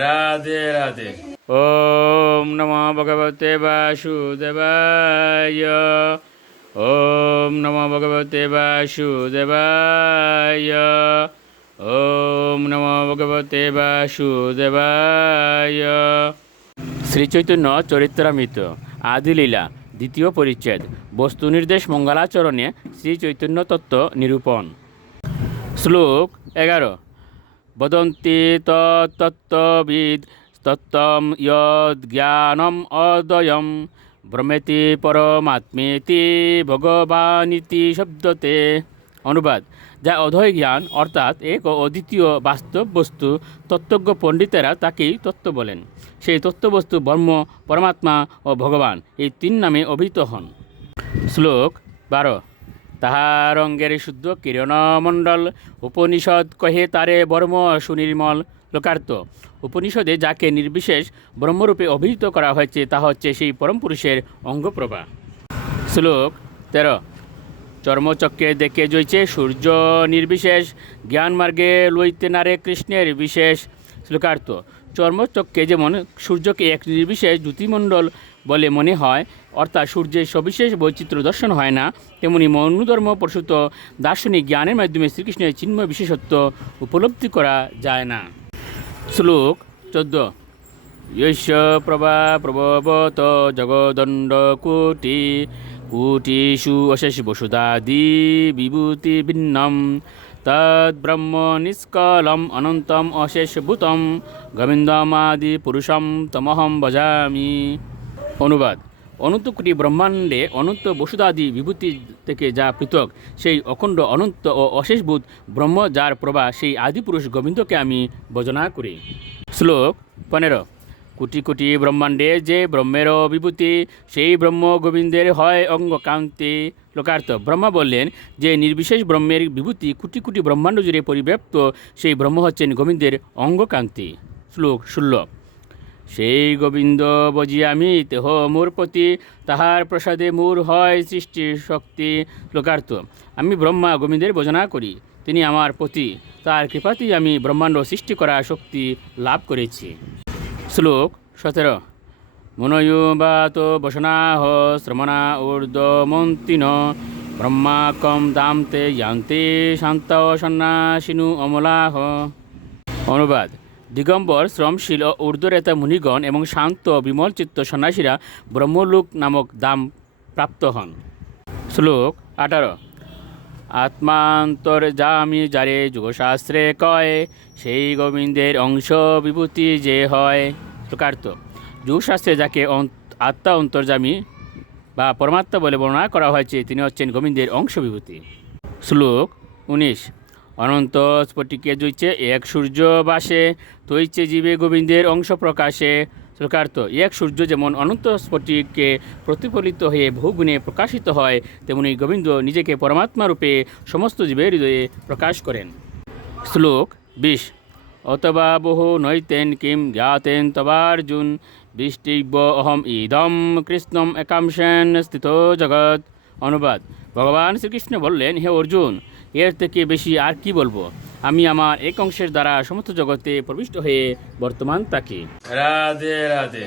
রাধে রাধে। ওম নমো ভগবতে বাসুদেবায়। ওম নমো ভগবতে বাসুদেবায়। ওম নমো ভগবতে বাসুদেবায়। শ্রীচৈতন্য চরিত্রামৃত আদিলীলা দ্বিতীয় পরিচ্ছেদ বস্তু নির্দেশ মঙ্গলাচরণে শ্রীচৈতন্য তত্ত্ব নিরূপণ। শ্লোক 11। বদন্তি তত্ত্ববিদ তত্ত্বম জ্ঞানম অদ্বয়ম ব্রহ্মেতি পরমাত্মেতি ভগবানিতি শব্দতে। অনুবাদ: যা অদ্বয় জ্ঞান অর্থাৎ এক ও অদ্বিতীয় বাস্তব বস্তু, তত্ত্বজ্ঞ পণ্ডিতেরা তাকেই তত্ত্ব বলেন। সেই তত্ত্ববস্তু ব্রহ্ম, পরমাত্মা ও ভগবান এই তিন নামে অভিহিত হন। শ্লোক 12। তাহার অঙ্গের শুদ্ধ কিরণমণ্ডল উপনিষদ কহে তারে বর্ম সুনির্মল। লোকার্থ: উপনিষদে যাকে নির্বিশেষ ব্রহ্মরূপে অভিহিত করা হয়েছে তা হচ্ছে সেই পরম পুরুষের অঙ্গপ্রভা। শ্লোক 13। চর্মচক্রে দেখে জইছে সূর্য নির্বিশেষ, জ্ঞান মার্গে লইতে নারে কৃষ্ণের বিশেষ। শ্লোকার্থ: চর্মচক্রে যেমন সূর্যকে এক নির্বিশেষ জ্যোতিমণ্ডল বলে মনে হয়, অর্থাৎ সূর্যের সবিশেষ বৈচিত্র্য দর্শন হয় না, তেমনি মনুধর্ম প্রসূত দার্শনিক জ্ঞানের মাধ্যমে শ্রীকৃষ্ণের চিন্ময় বিশেষত্ব উপলব্ধি করা যায় না। শ্লোক 14। য়স্য প্রভা প্রভবত জগদণ্ড কোটি কোটিষু অশেষ বসুদাদি বিভূতি ভিন্নম তদ্ব্রহ্ম নিষ্কলম অনন্তম অশেষভূতম গোবিন্দমাদি পুরুষম তমহম ভজামি। অনুবাদ: অনন্ত কোটি ব্রহ্মাণ্ডে অনন্ত বসুদাদি বিভূতি থেকে যা পৃথক, সেই অখণ্ড অনন্ত ও অশেষভূত ব্রহ্ম যার প্রভা, সেই আদিপুরুষ গোবিন্দকে আমি ভজনা করি। শ্লোক 15। কোটি কোটি ব্রহ্মাণ্ডে যে ব্রহ্মেরও বিভূতি, সেই ব্রহ্ম গোবিন্দের হয় অঙ্গকান্তি। লোকার্থ: ব্রহ্মা বললেন যে নির্বিশেষ ব্রহ্মের বিভূতি কোটি কোটি ব্রহ্মাণ্ড জুড়ে পরিব্যাপ্ত, সেই ব্রহ্ম হচ্ছেন গোবিন্দের অঙ্গকান্তি। শ্লোক 16। সেই গোবিন্দ বজি আমি তেহ মোর প্রতি, তাহার প্রসাদে মোর হয় সৃষ্টির শক্তি। লোকার্থ: আমি ব্রহ্মা গোবিন্দের ভজনা করি, তিনি আমার পতি, তার কৃপাতেই আমি ব্রহ্মাণ্ড সৃষ্টি করার শক্তি লাভ করেছি। শ্লোক 17। মনয়ুবাত বসনাহ শ্রমণা ঊর্ধ্বমন্তিন ব্রহ্মাকম দামতে ইয়ান্তে শান্ত সন্ন্যাসিনু অমলাহ। অনুবাদ: দিগম্বর, শ্রমশীল ও ঊর্ধ্বরেতা মুনিগণ এবং শান্ত বিমলচিত্ত সন্ন্যাসীরা ব্রহ্মলোক নামক দাম প্রাপ্ত হন। শ্লোক 18। আত্মান্তর্যামী যারে যোগশাস্ত্রে কয়, সেই গোবিন্দের অংশ বিভূতি যে হয়। শ্লোকার্থ: যোগশাস্ত্রে যাকে আত্মা অন্তর্যামী বা পরমাত্মা বলে বর্ণনা করা হয়েছে, তিনি হচ্ছেন গোবিন্দের অংশ বিভূতি। শ্লোক 19। অনন্ত স্ফটিকে জইছে এক সূর্য বাসে, তৈছে জীবে গোবিন্দের অংশ প্রকাশে। শ্লোকার্থ: এক সূর্য যেমন অনন্ত স্ফটিকে প্রতিফলিত হয়ে বহুগুণে প্রকাশিত হয়, তেমনি গোবিন্দ নিজেকে পরমাত্মা রূপে সমস্ত জীবের হৃদয়ে প্রকাশ করেন। শ্লোক 20। অথবা বহু নৈতেন কিম জ্ঞাতেন তবার্জুন বৃষ্টিব্য অহম ইদম কৃষ্ণম একাংশেন স্থিত জগৎ। অনুবাদ: ভগবান শ্রীকৃষ্ণ বললেন, হে অর্জুন, এর থেকে বেশি আর কি বলবো? আমি আমার এক অংশের দ্বারা সমস্ত জগতে প্রবিষ্ট হয়ে বর্তমান থাকি। রাধে রাধে।